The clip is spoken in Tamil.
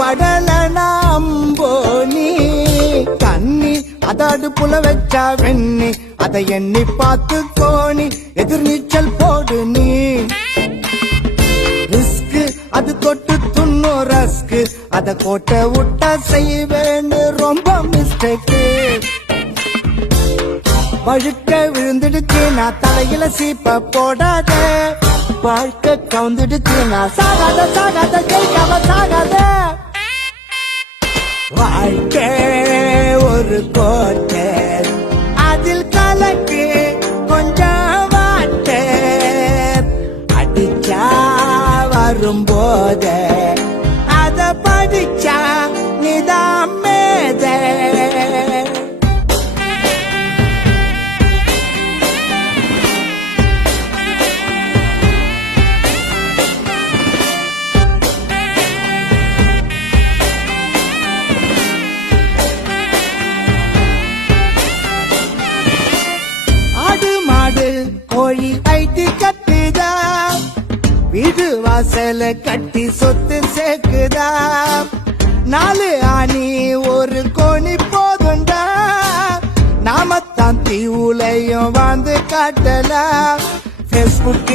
படல நாம்போனி தண்ணி அத அடுப்புல வச்சா வெண்ணி அதை எண்ணி பார்த்து கோணி எதிர்நீச்சல் போடு நீ ரிஸ்க் அது தொட்டு துண்ணு ரஸ்க் அத கோட்டை விட்டா செய்வேன்னு ரொம்ப மிஸ்டேக்கு வழுக்க விழுந்துடுச்சு நான் தலையில சீப்ப போடாத வாழ்க்கை கவுந்துடுச்சு நான் சாகாத சாகாத ஜெயிக்காம சாகாத வாழ்க்கை ஒரு கோட்டை அதில் கலக்கு கொஞ்சம் வாட்டை அடிச்சா வரும்போத அத படிச்சா நிதான் மேத கோழி ஐட்டி கட்டுதா வீடு வாசல கட்டி சொத்து சேர்க்குதா 4 ஆணி ஒரு கோணி போதுண்டா நாமத்தான் தீவுலையும் வாழ்ந்து காட்டலாம் Facebook